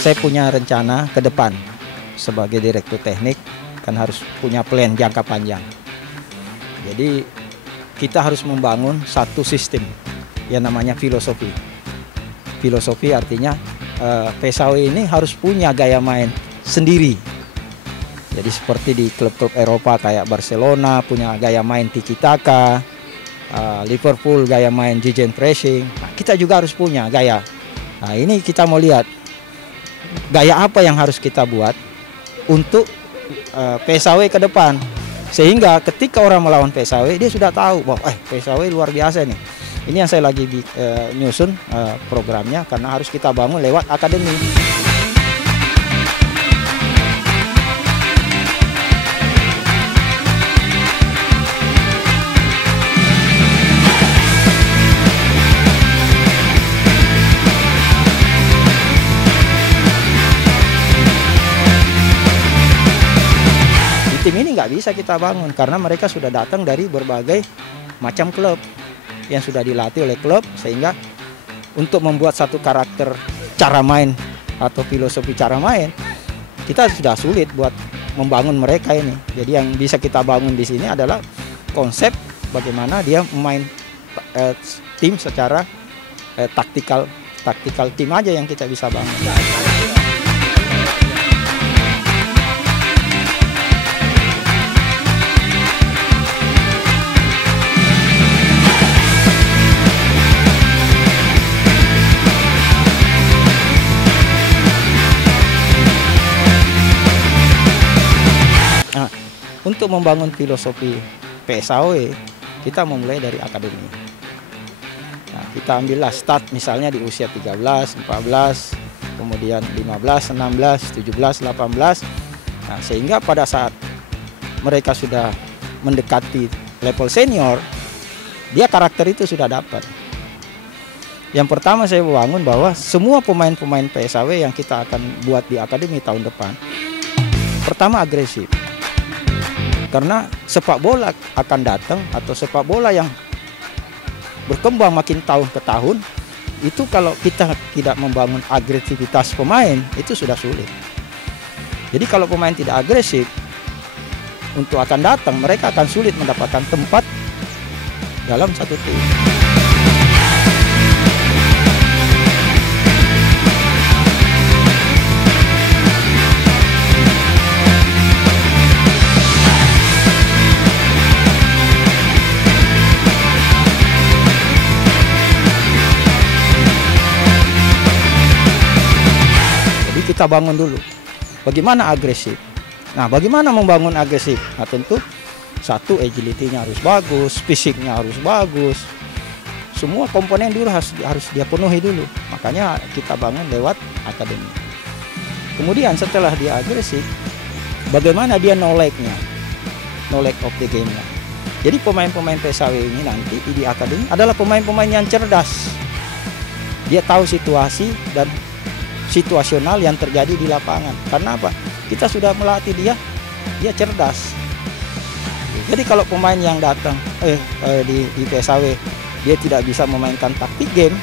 saya punya rencana ke depan sebagai direktur teknik, kan harus punya plan jangka panjang. Jadi kita harus membangun satu sistem yang namanya filosofi. Filosofi artinya PSAW ini harus punya gaya main sendiri. Jadi seperti di klub-klub Eropa kayak Barcelona punya gaya main tiki taka, Liverpool gaya main gegen pressing. Nah, kita juga harus punya gaya. Nah, ini kita mau lihat gaya apa yang harus kita buat untuk PSAW ke depan, sehingga ketika orang melawan PSAW dia sudah tahu bahwa PSAW luar biasa nih. Ini yang saya lagi nyusun programnya, karena harus kita bangun lewat akademi. Tim ini nggak bisa kita bangun karena mereka sudah datang dari berbagai macam klub yang sudah dilatih oleh klub, sehingga untuk membuat satu karakter cara main atau filosofi cara main kita sudah sulit buat membangun mereka ini. Jadi yang bisa kita bangun di sini adalah konsep bagaimana dia memain tim secara taktikal tim aja yang kita bisa bangun. Untuk membangun filosofi PSAW, kita memulai dari akademi. Nah, kita ambillah start misalnya di usia 13, 14, kemudian 15, 16, 17, 18. Nah, sehingga pada saat mereka sudah mendekati level senior, dia karakter itu sudah dapat. Yang pertama saya bangun bahwa semua pemain-pemain PSAW yang kita akan buat di akademi tahun depan, pertama agresif. Karena sepak bola akan datang, atau sepak bola yang berkembang makin tahun ke tahun, itu kalau kita tidak membangun agresivitas pemain, itu sudah sulit. Jadi kalau pemain tidak agresif, untuk akan datang, mereka akan sulit mendapatkan tempat dalam satu tim. Kita bangun dulu bagaimana agresif. Nah, bagaimana membangun agresif? Nah, tentu satu, agility-nya harus bagus, fisiknya harus bagus, semua komponen dulu harus dia penuhi dulu. Makanya kita bangun lewat akademi. Kemudian setelah dia agresif, bagaimana dia knowledge-nya, knowledge of the game-nya. Jadi pemain-pemain PSAW ini nanti di akademi adalah pemain-pemain yang cerdas. Dia tahu situasi dan situasional yang terjadi di lapangan. Karena apa? Kita sudah melatih dia cerdas. Jadi kalau pemain yang datang di PSAW dia tidak bisa memainkan taktik game,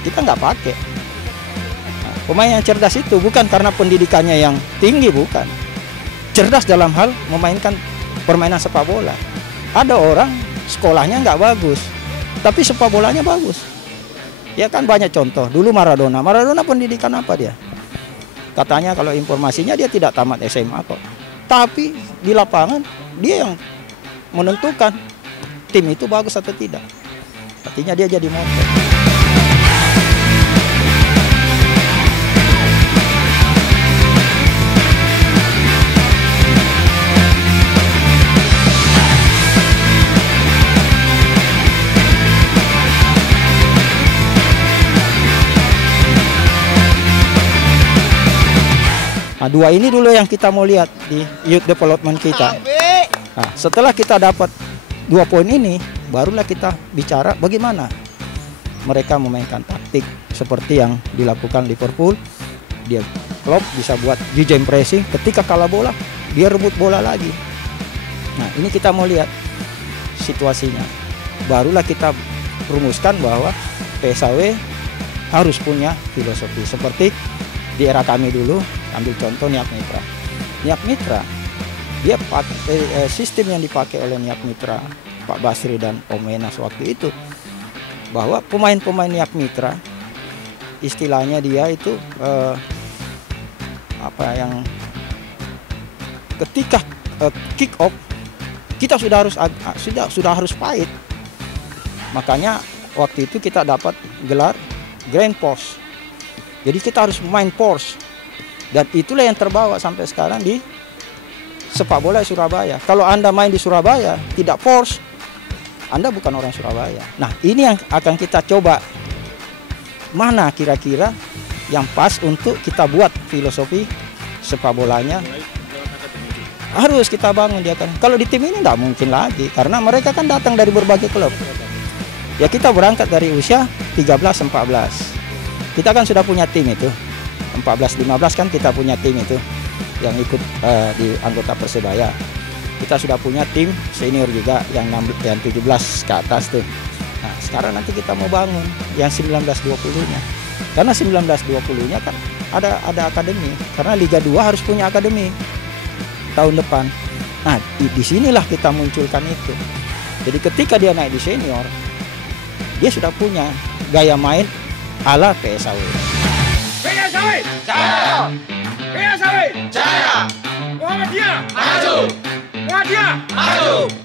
kita nggak pakai. Nah, pemain yang cerdas itu bukan karena pendidikannya yang tinggi, bukan. Cerdas dalam hal memainkan permainan sepak bola. Ada orang sekolahnya nggak bagus, tapi sepak bolanya bagus. Ya kan banyak contoh. Dulu Maradona pendidikan apa dia? Katanya kalau informasinya dia tidak tamat SMA kok. Tapi di lapangan dia yang menentukan tim itu bagus atau tidak. Artinya dia jadi motor. Nah, dua ini dulu yang kita mau lihat di youth development kita. Nah, setelah kita dapat 2 poin ini, barulah kita bicara bagaimana mereka memainkan taktik seperti yang dilakukan Liverpool. Dia Klopp bisa buat gegen pressing, ketika kalah bola dia rebut bola lagi. Nah, ini kita mau lihat situasinya. Barulah kita rumuskan bahwa PSAW harus punya filosofi seperti Di era kami dulu, ambil contoh Niak Mitra. Niak Mitra, dia pakai sistem yang dipakai oleh Niak Mitra, Pak Basri dan Om Menas waktu itu, bahwa pemain-pemain Niak Mitra, istilahnya dia itu ketika kick off kita sudah harus fight. Makanya waktu itu kita dapat gelar Grand Force. Jadi kita harus main force. Dan itulah yang terbawa sampai sekarang di sepak bola Surabaya. Kalau Anda main di Surabaya tidak force, Anda bukan orang Surabaya. Nah, ini yang akan kita coba. Mana kira-kira yang pas untuk kita buat filosofi sepak bolanya. Harus kita bangun dia kan. Kalau di tim ini tidak mungkin lagi karena mereka kan datang dari berbagai klub. Ya kita berangkat dari usia 13-14. Kita kan sudah punya tim itu. 14-15 kan kita punya tim itu yang ikut di anggota Persebaya. Kita sudah punya tim senior juga yang 17 ke atas tuh. Nah, sekarang nanti kita mau bangun yang 19-20-nya. Karena 19-20-nya kan ada akademi. Karena Liga 2 harus punya akademi tahun depan. Nah, di sinilah kita munculkan itu. Jadi ketika dia naik di senior, dia sudah punya gaya main ala PSAW. PSAW jaya, PSAW jaya, Muhammadiyah maju, Muhammadiyah maju.